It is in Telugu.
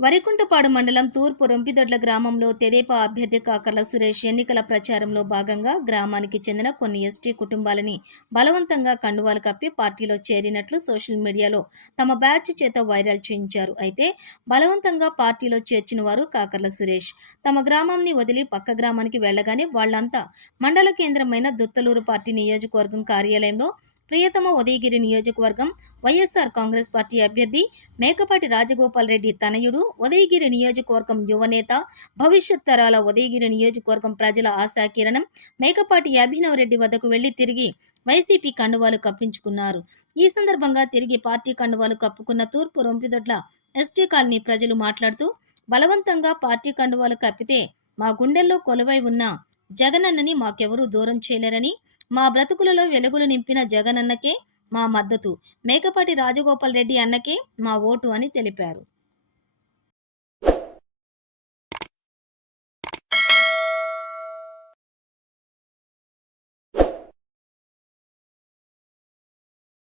వరికుంటపాడు మండలం తూర్పు రొంపిదొడ్ల గ్రామంలో తెదేపా అభ్యర్థి కాకర్ల సురేష్ ఎన్నికల ప్రచారంలో భాగంగా గ్రామానికి చెందిన కొన్ని ఎస్టీ కుటుంబాలని బలవంతంగా కండువాలు కప్పి పార్టీలో చేరినట్లు సోషల్ మీడియాలో తమ బ్యాచ్ చేత వైరల్ చేయించారు. అయితే బలవంతంగా పార్టీలో చేర్చిన వారు కాకర్ల సురేష్. తమ గ్రామంని వదిలి పక్క గ్రామానికి వెళ్ళగానే వాళ్ళంతా మండల కేంద్రమైన దుత్తలూరు పార్టీ నియోజకవర్గం కార్యాలయంలో ప్రియతమ ఉదయగిరి నియోజకవర్గం వైఎస్ఆర్ కాంగ్రెస్ పార్టీ అభ్యర్థి మేకపాటి రాజగోపాల్ రెడ్డి తనయుడు ఉదయగిరి నియోజకవర్గం యువనేత భవిష్యత్ తరాల ఉదయగిరి నియోజకవర్గం ప్రజల ఆశాకిరణం మేకపాటి అభినవ్ రెడ్డి వద్దకు వెళ్ళి తిరిగి వైసీపీ కండువాలు కప్పించుకున్నారు. ఈ సందర్భంగా తిరిగి పార్టీ కండువాలు కప్పుకున్న తూర్పు రొంపిదొడ్ల ఎస్టీ కాలనీ ప్రజలు మాట్లాడుతూ బలవంతంగా పార్టీ కండువాలు కప్పితే మా గుండెల్లో కొలువై ఉన్న జగనన్నని మాకెవరూ దూరం చేయలేరని మా బ్రతుకులలో వెలుగులు నింపిన జగనన్నకే మా మద్దతు. మేకపాటి రాజగోపాల్ రెడ్డి అన్నకే మా ఓటు అని తెలిపారు.